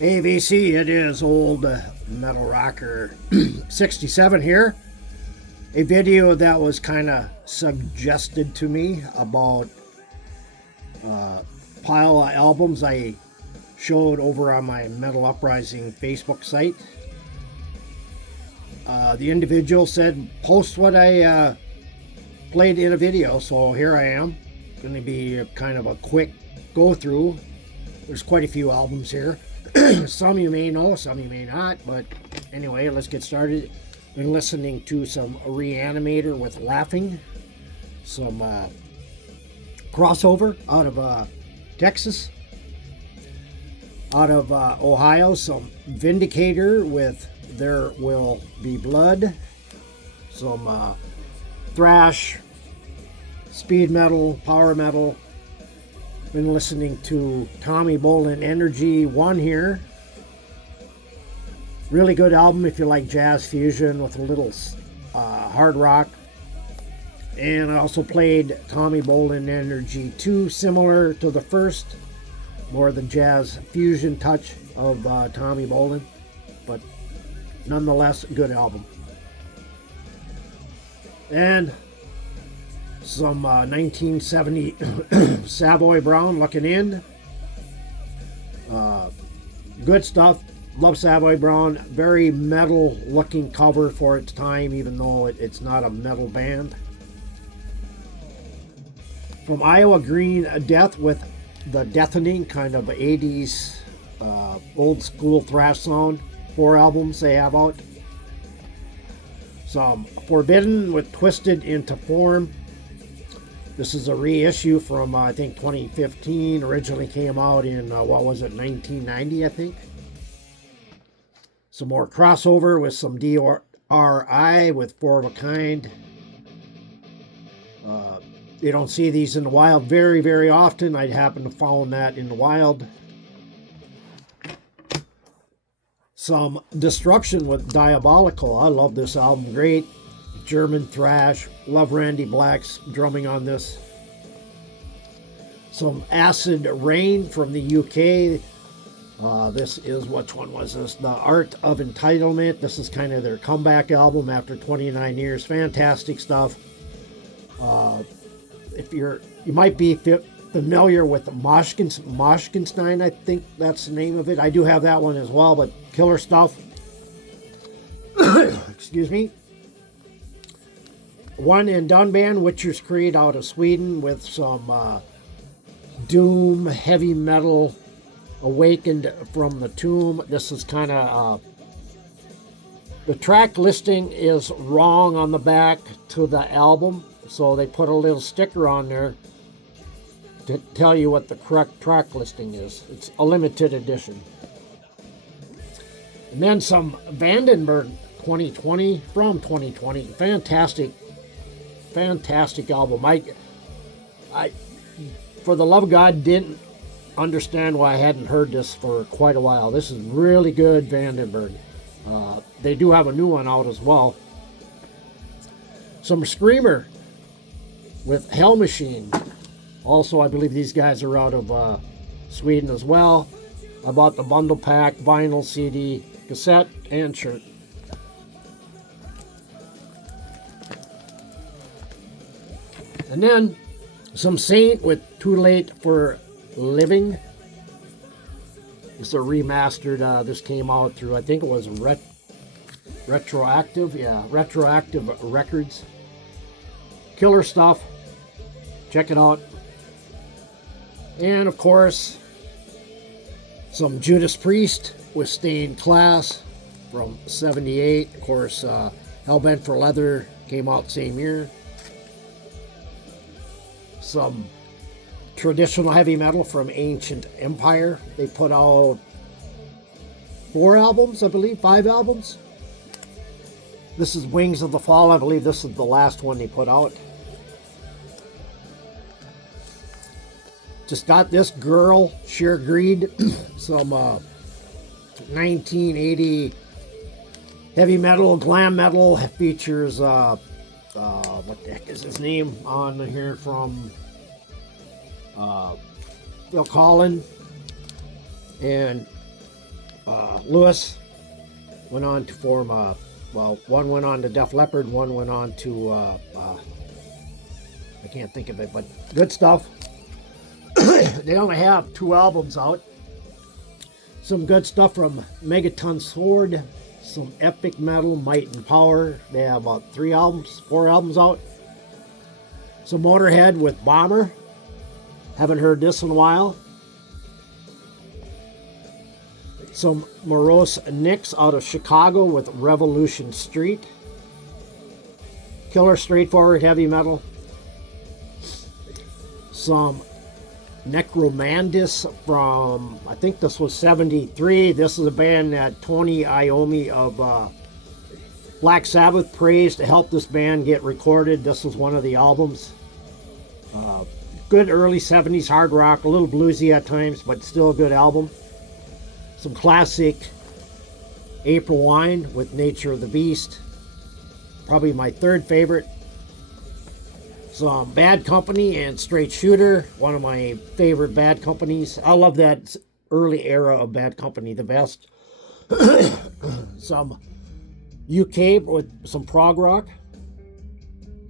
AVC, it is old metal rocker 67 here. A video that was kind of suggested to me about a pile of albums I showed over on my Metal Uprising Facebook site. The individual said, post what I played in a video, so here I am. Going to be kind of a quick go through. There's quite a few albums here. Some you may know, some you may not, but anyway, let's get started. Been listening to some Reanimator with Laughing, some crossover out of Texas, out of Ohio, some Vindicator with There Will Be Blood, some thrash, speed metal, power metal. Been listening to Tommy Bolin Energy 1 here. Really good album if you like jazz fusion with a little hard rock. And I also played Tommy Bolin Energy 2, similar to the first. More the jazz fusion touch of Tommy Bolin, but nonetheless, good album. And some 1970 Savoy Brown, Looking In. Good stuff. Love Savoy Brown. Very metal looking cover for its time, even though it's not a metal band. From Iowa Green Death with the Deafening, kind of 80s old school thrash sound. 4 albums they have out. Some Forbidden with Twisted Into Form. This is a reissue from, I think, 2015. Originally came out in, 1990, I think. Some more crossover with some DRI with Four of a Kind. You don't see these in the wild very, very often. I'd happen to found that in the wild. Some Destruction with Diabolical. I love this album. Great German thrash. Love Randy Black's drumming on this. Some Acid Rain from the UK. This is, which one was this? The Art of Entitlement. This is kind of their comeback album after 29 years. Fantastic stuff. If you might be familiar with Moshkinstein, I think that's the name of it. I do have that one as well, but killer stuff. Excuse me. One and Done Band, Witcher's Creed out of Sweden with some doom, heavy metal, Awakened from the Tomb. This is kind of, the track listing is wrong on the back to the album, so they put a little sticker on there to tell you what the correct track listing is. It's a limited edition. And then some Vandenberg 2020 from 2020. Fantastic album. I for the love of God, didn't understand why I hadn't heard this for quite a while. This is really good Vandenberg. They do have a new one out as well. Some Screamer with Hell Machine. Also, I believe these guys are out of Sweden as well. I bought the bundle pack, vinyl, CD, cassette, and shirt. And then some Saint with Too Late for Living. It's a remastered. This came out through, I think it was Retroactive. Yeah, Retroactive Records. Killer stuff. Check it out. And of course, some Judas Priest with Stained Class from 78. Of course, Hellbent for Leather came out same year. Some traditional heavy metal from Ancient Empire. They put out 4 albums, I believe, 5 albums. This is Wings of the Fall. I believe this is the last one they put out. Just got this Girl, Sheer Greed, some 1980 heavy metal, glam metal. Features, what the heck is his name on here from Phil Collins. And Lewis went on to form, well, one went on to Def Leppard, one went on to, I can't think of it, but good stuff. They only have 2 albums out. Some good stuff from Megaton Sword, some epic metal, Might and Power. They have about 4 albums out. Some Motorhead with Bomber. Haven't heard this in a while. Some Morose Nicks out of Chicago with Revolution Street. Killer straightforward heavy metal. Some Necromandus from, I think this was 73. This is a band that Tony Iommi of Black Sabbath praised to help this band get recorded. This was one of the albums. Good early 70s hard rock, a little bluesy at times, but still a good album. Some classic April Wine with Nature of the Beast. Probably my 3rd favorite. Some Bad Company and Straight Shooter, one of my favorite Bad Companies. I love that early era of Bad Company the best. Some UK with some prog rock.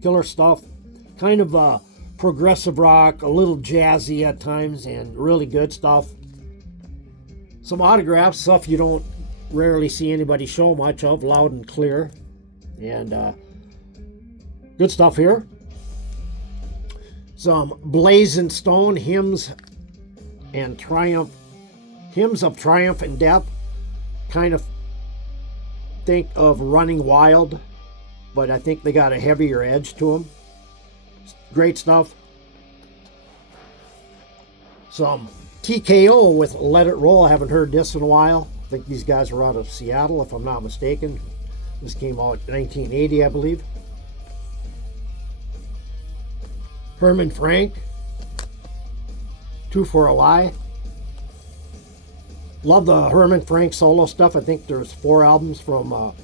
Killer stuff. Kind of progressive rock, a little jazzy at times, and really good stuff. Some autographs, stuff you don't rarely see anybody show much of, Loud and Clear. And good stuff here. Some Blazing Stone, Hymns of Triumph and Death. Kind of think of Running Wild, but I think they got a heavier edge to them. Great stuff. Some TKO with Let It Roll. I haven't heard this in a while. I think these guys were out of Seattle, if I'm not mistaken. This came out in 1980, I believe. Herman Frank, Two for a Lie. Love the Herman Frank solo stuff. I think there's 4 albums from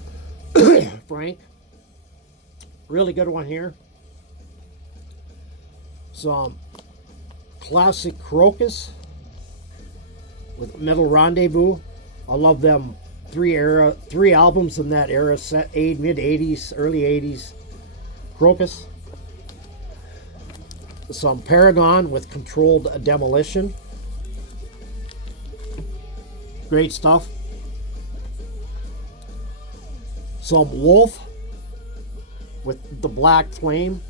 Frank. Really good one here. Some classic Crocus with Metal Rendezvous. I love them 3 albums in that era, mid 80s, early 80s. Crocus. Some Paragon with Controlled Demolition. Great stuff. Some Wolf with The Black Flame.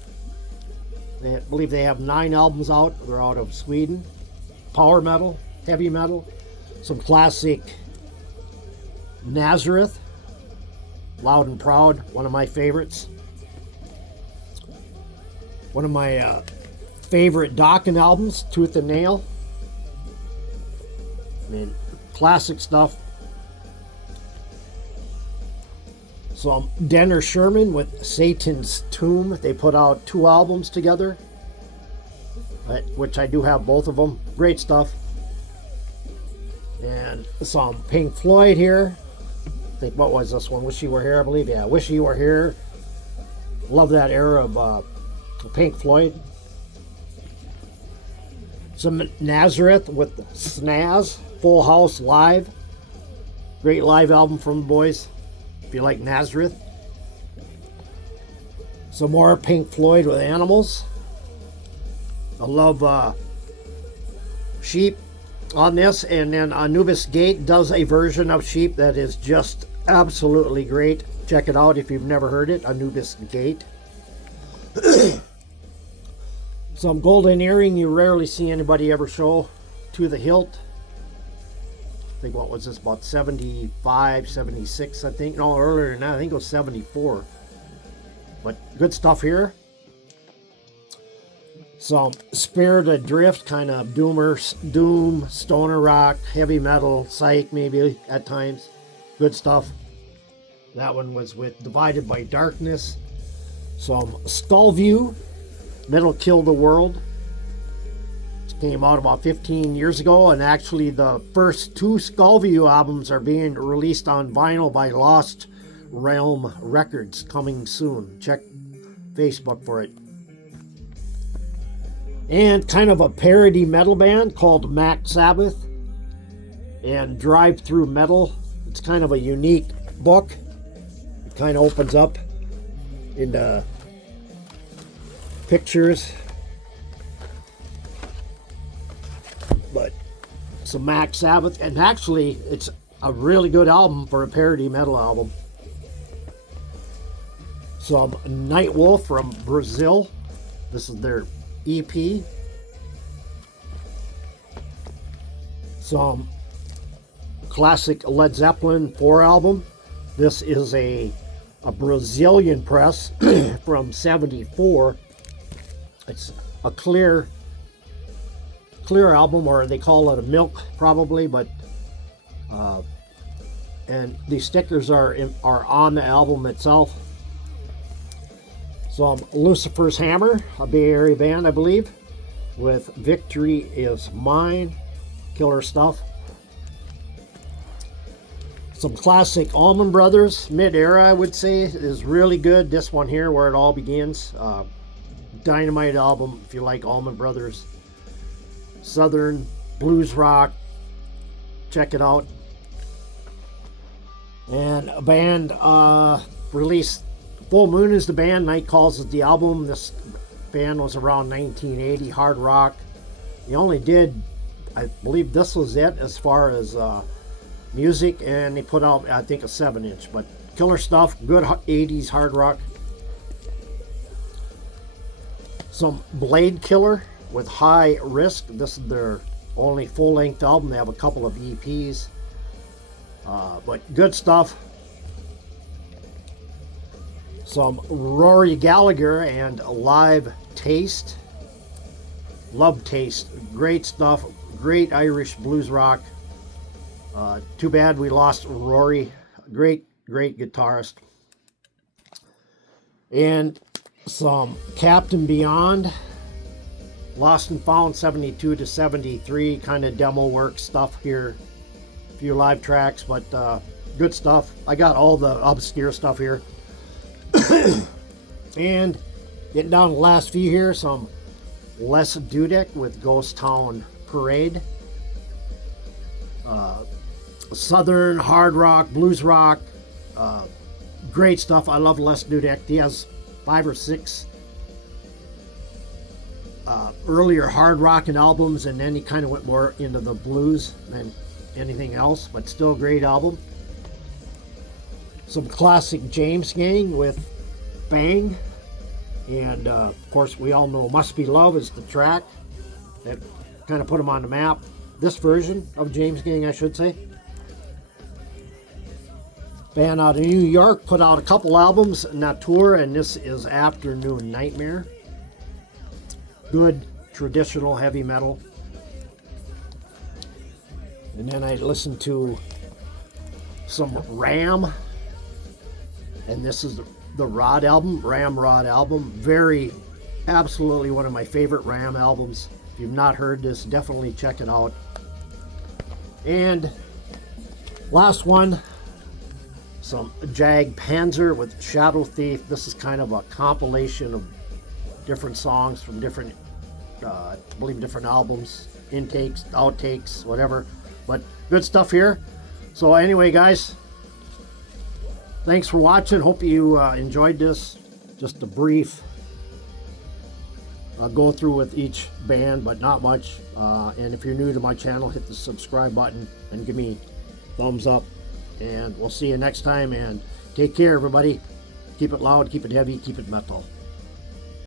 I believe they have 9 albums out. They're out of Sweden. Power metal, heavy metal. Some classic Nazareth. Loud and Proud, one of my favorites. One of my favorite Dokken albums, Tooth and Nail. I mean, classic stuff. Some Denner Sherman with Satan's Tomb. They put out 2 albums together, which I do have both of them. Great stuff. And some Pink Floyd here. I think, what was this one? Wish You Were Here, I believe. Yeah, Wish You Were Here. Love that era of Pink Floyd. Some Nazareth with Snaz, Full House Live. Great live album from the boys, if you like Nazareth. Some more Pink Floyd with Animals. I love Sheep on this, and then Anubis Gate does a version of Sheep that is just absolutely great. Check it out if you've never heard it, Anubis Gate. Some Golden Earring you rarely see anybody ever show, To the Hilt. I think, what was this, about 75, 76, I think. No, earlier than that, I think it was 74. But good stuff here. Some Spirit Adrift, kind of doom, stoner rock, heavy metal, psych maybe at times. Good stuff. That one was with Divided by Darkness. Some Skullview, Metal Kill the World. It came out about 15 years ago, and actually the first 2 Skullview albums are being released on vinyl by Lost Realm Records, coming soon. Check Facebook for it. And kind of a parody metal band called Mac Sabbath. and Drive Through Metal. It's kind of a unique book. It kind of opens up into pictures. But some Max Sabbath, and actually it's a really good album for a parody metal album. Some Night Wolf from Brazil. This is their EP. Some classic Led Zeppelin 4 album. This is a Brazilian press from '74. It's a clear album, or they call it a milk probably, but and these stickers are on the album itself. Some Lucifer's Hammer, a Bay Area band, I believe, with Victory Is Mine. Killer stuff. Some classic Allman Brothers, mid-era, I would say, is really good. This one here, Where It All Begins, dynamite album if you like Allman Brothers. Southern blues rock, check it out. And a band released, Full Moon is the band, Night Calls is the album. This band was around 1980, hard rock. They only did, I believe this was it as far as music, and they put out, I think, a 7-inch, but killer stuff, good 80s hard rock. Some Blade Killer with High Risk. This is their only full-length album. They have a couple of EPs, but good stuff. Some Rory Gallagher and Live Taste. Love Taste, great stuff, great Irish blues rock. Too bad we lost Rory, great guitarist. And some Captain Beyond, Lost and Found 72 to 73, kind of demo work stuff here. A few live tracks, but good stuff. I got all the obscure stuff here. And getting down to the last few here, some Les Dudek with Ghost Town Parade. Southern hard rock, blues rock, great stuff. I love Les Dudek. He has 5 or 6 earlier hard rocking albums, and then he kind of went more into the blues than anything else, but still a great album. Some classic James Gang with Bang, and of course we all know Must Be Love is the track that kind of put him on the map. This version of James Gang, I should say. Band out of New York put out a couple albums in that tour, and this is Afternoon Nightmare. Good traditional heavy metal. And then I listened to some Ram, and this is the Rod album, Ram Rod album. Absolutely one of my favorite Ram albums. If you've not heard this, definitely check it out. And last one, some Jag Panzer with Shadow Thief. This is kind of a compilation of different songs from different, I believe, different albums, intakes, outtakes, whatever. But good stuff here. So anyway, guys, thanks for watching. Hope you enjoyed this. Just a brief go through with each band, but not much. And if you're new to my channel, hit the subscribe button and give me a thumbs up. And we'll see you next time, and take care, everybody. Keep it loud, keep it heavy, keep it metal.